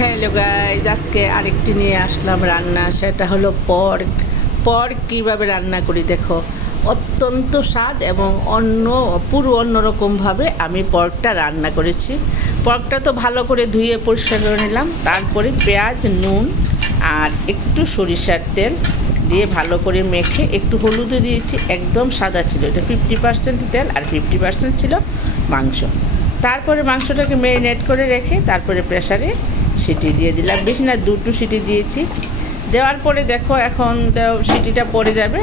Hello guys, আজকে আরেকটি নিয়ে আসলাম রান্না। সেটা হলো পর্ক কীভাবে রান্না করি দেখো। অত্যন্ত স্বাদ এবং পুরো অন্যরকমভাবে আমি পর্কটা রান্না করেছি। পর্কটা তো ভালো করে ধুয়ে পরিষ্কার করে নিলাম, তারপরে পেঁয়াজ, নুন আর একটু সরিষার তেল দিয়ে ভালো করে মেখে একটু হলুদও দিয়েছি। একদম সাদা ছিল, এটা 50% তেল আর 50% ছিল মাংস। তারপরে মাংসটাকে ম্যারিনেট করে রেখে তারপরে প্রেসারে সিটি দিয়ে দিলাম। বেশি না, 2টো সিটি দিয়েছি। দেওয়ার পরে দেখো এখন সিটিটা পড়ে যাবে।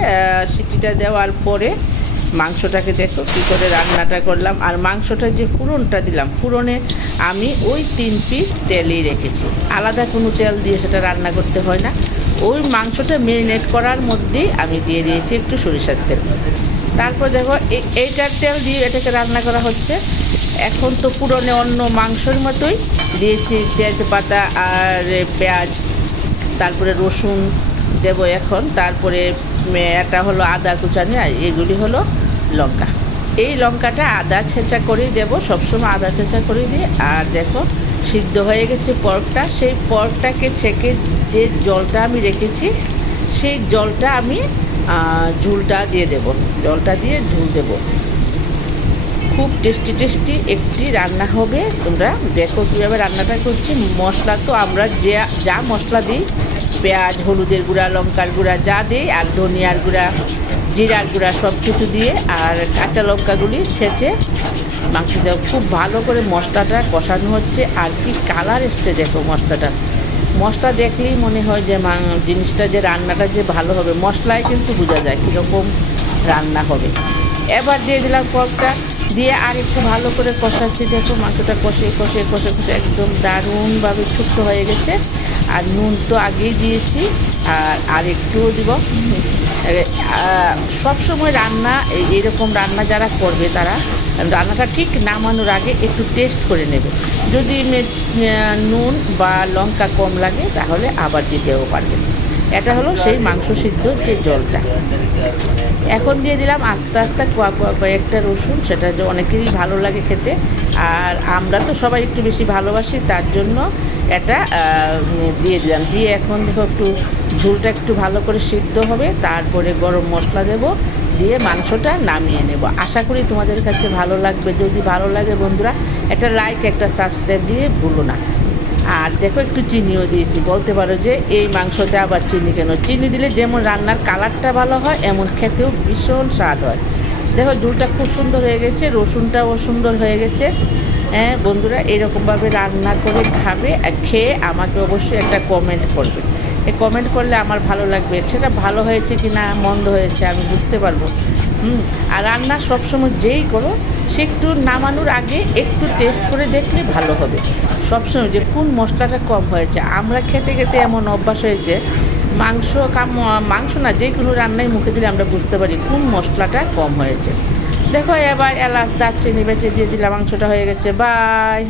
সিটিটা দেওয়ার পরে মাংসটাকে দেখো কী করে রান্নাটা করলাম। আর মাংসটা যে ফোড়নটা দিলাম, ফোড়নে আমি ওই 3 পিস তেলই রেখেছি, আলাদা কোনো তেল দিয়ে সেটা রান্না করতে হয় না। ওই মাংসটা ম্যারিনেট করার মধ্যেই আমি দিয়ে দিয়েছি একটু সরিষার তেল। তারপর দেখো এইটার তেল দিয়ে এটাকে রান্না করা হচ্ছে। এখন তো পুরনো অন্য মাংসের মতোই দিয়েছি তেজপাতা আর পেঁয়াজ, তারপরে রসুন দেবো এখন। তারপরে এটা হলো আদা কুচানি, আর এগুলি হলো লঙ্কা। এই লঙ্কাটা আদা ছেঁচা করেই দেবো, সবসময় আদা ছেঁচা করে দিই। আর দেখো সিদ্ধ হয়ে গেছে পর্কটা। সেই পর্কটাকে ছেঁকে যে জলটা আমি রেখেছি, সেই জলটা আমি ঝুলটা দিয়ে দেবো, জলটা দিয়ে ঝুল দেবো। খুব টেস্টি একটি রান্না হবে। তোমরা দেখো কীভাবে রান্নাটা করছি। মশলা তো আমরা যা মশলা দিই, পেঁয়াজ, হলুদের গুঁড়া, লঙ্কার গুঁড়া যা দিই, আর ধনিয়ার গুঁড়া, জিরার গুঁড়া সব কিছু দিয়ে, আর কাঁচা লঙ্কাগুলি ছেঁচে মাংস দেওয়া। খুব ভালো করে মশলাটা কষানো হচ্ছে। আর কি কালার এসছে দেখো মশলাটা। মশলা দেখলেই মনে হয় যে জিনিসটা যে রান্নাটা যে ভালো হবে। মশলায় কিন্তু বোঝা যায় কীরকম রান্না হবে। এবার দিয়ে দিলাম পর্কটা, দিয়ে আর একটু ভালো করে কষাচ্ছি। দেখো মাংসটা কষে একদম দারুণভাবে শুক্তো হয়ে গেছে। আর নুন তো আগেই দিয়েছি, আর একটুও দিব। সবসময় রান্না এরকম রান্না যারা করবে তারা রান্নাটা ঠিক নামানোর আগে একটু টেস্ট করে নেবে। যদি নুন বা লঙ্কা কম লাগে তাহলে আবার দিতেও পারবে। এটা হলো সেই মাংস সিদ্ধর যে জলটা। এখন দিয়ে দিলাম আস্তে আস্তে কয়েকটা রসুন। সেটা যে অনেকেরই ভালো লাগে খেতে, আর আমরা তো সবাই একটু বেশি ভালোবাসি, তার জন্য এটা দিয়ে দিলাম। দিয়ে এখন দেখো একটু ঝোলটা একটু ভালো করে সিদ্ধ হবে, তারপরে গরম মশলা দেব, দিয়ে মাংসটা নামিয়ে নেব। আশা করি তোমাদের কাছে ভালো লাগবে। যদি ভালো লাগে বন্ধুরা, একটা লাইক, একটা সাবস্ক্রাইব দিয়ে ভুলো না। আর দেখো একটু চিনিও দিয়েছি। বলতে পারো যে এই মাংসতে আবার চিনি কেন? চিনি দিলে যেমন রান্নার কালারটা ভালো হয়, এমন খেতেও ভীষণ স্বাদ হয়। দেখো ঝোলটা খুব সুন্দর হয়ে গেছে, রসুনটাও সুন্দর হয়ে গেছে। হ্যাঁ বন্ধুরা, এরকমভাবে রান্না করে খাবে, খেয়ে আমাকে অবশ্যই একটা কমেন্ট করবে। এই কমেন্ট করলে আমার ভালো লাগবে, সেটা ভালো হয়েছে কি না মন্দ হয়েছে আমি বুঝতে পারবো। আর রান্না সবসময় যেই করো, সে একটু নামানোর আগে একটু টেস্ট করে দেখলে ভালো হবে। সবসময় যে কোন মশলাটা কম হয়েছে। আমরা খেতে খেতে এমন অভ্যাস হয়েছে, মাংস না, যে কোনো রান্নায় মুখে দিলে আমরা বুঝতে পারি কোন মশলাটা কম হয়েছে। দেখো এবার এলাচ, দারচিনি বেটে দিয়ে দিলাম, মাংসটা হয়ে গেছে। বাই।